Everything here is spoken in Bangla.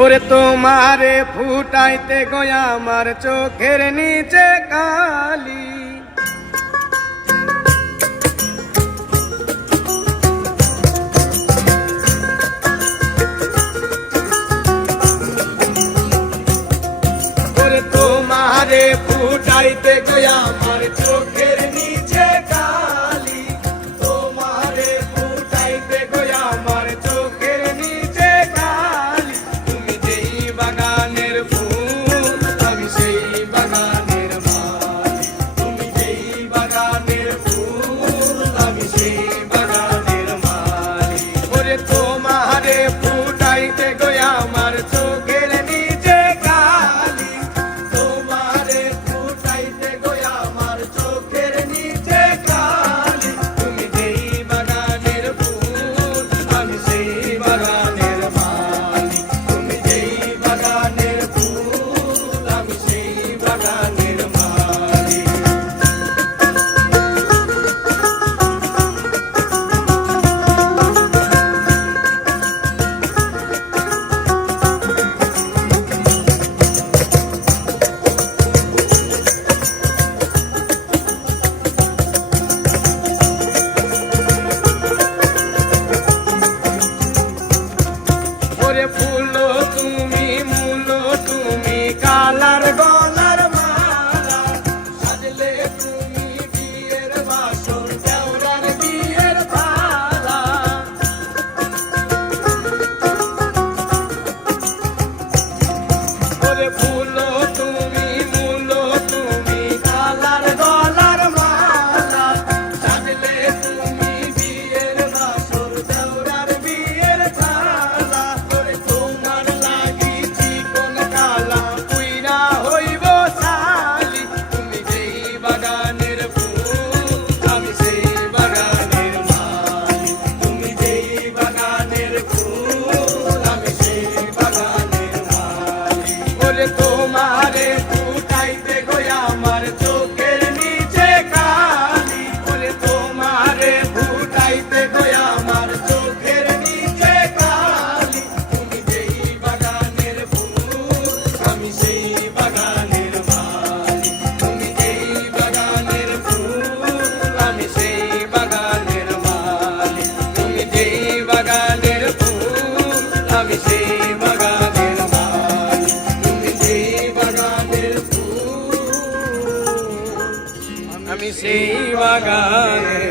ওরে তোমারে ফুটাইতে গয়া আমার চোখের নিচে কালি। ওরে তোমারে ফুটাইতে গয়া আমার চোখের নিচে কালি। তোমারে ফুটাইতে গয়া আমার চোখের নিচে কালি। তুমি যেই বাগানের ফুল আমি সেই বাগানের মালি। তুমি যেই বাগানের ফুল আমি সেই বাগানের মালি। ওরে তোমারে ফুটাইতে গয়া আমার চোখের নিচে কালি। তোমারে ফুটাইতে গয়া আমার চোখের নিচে কালি। তুমি যেই বাগানের ফুল আমি সেই বাগানের মালি। তুমি যেই বাগানের ফুল আমি সেই বাগানের মালি। ওরে ফুলো তুমি মুলো তুমি কালার গলার মালা। সাজলে তুমি বিয়ের বাসর দেওরার বিয়ের থালা। ওরে ফুলো তুমি মুলো তুমি কালার গলার মালা। সাজলে তুমি বিয়ের বাসর দেওরার বিয়ের থালা। ওরে তোমার লাগি চিকন কালা পুইরা হইব শালি। তুমি যেই বাগানের ফুল আমি সেই বাগানের মালি। তুমি যেই বাগানের ফুল আমি সেই বাগানের মালি। ওরে তোমারে ফুটাইতে গয়া আমার চোখের নিচে কালি। ওরে তোমারে ফুটাইতে গয়া আমার চোখের নিচে কালি। তুমি যেই বাগানের ফুল আমি সেই বাগানের মালি। তুমি যেই বাগানের ফুল আমি সেই বাগানের মালি। তুমি যেই বাগানের ফুল আমি সেই বাগানের মালি। তুমি যেই বাগানের ফুল আমি সেই বাগানের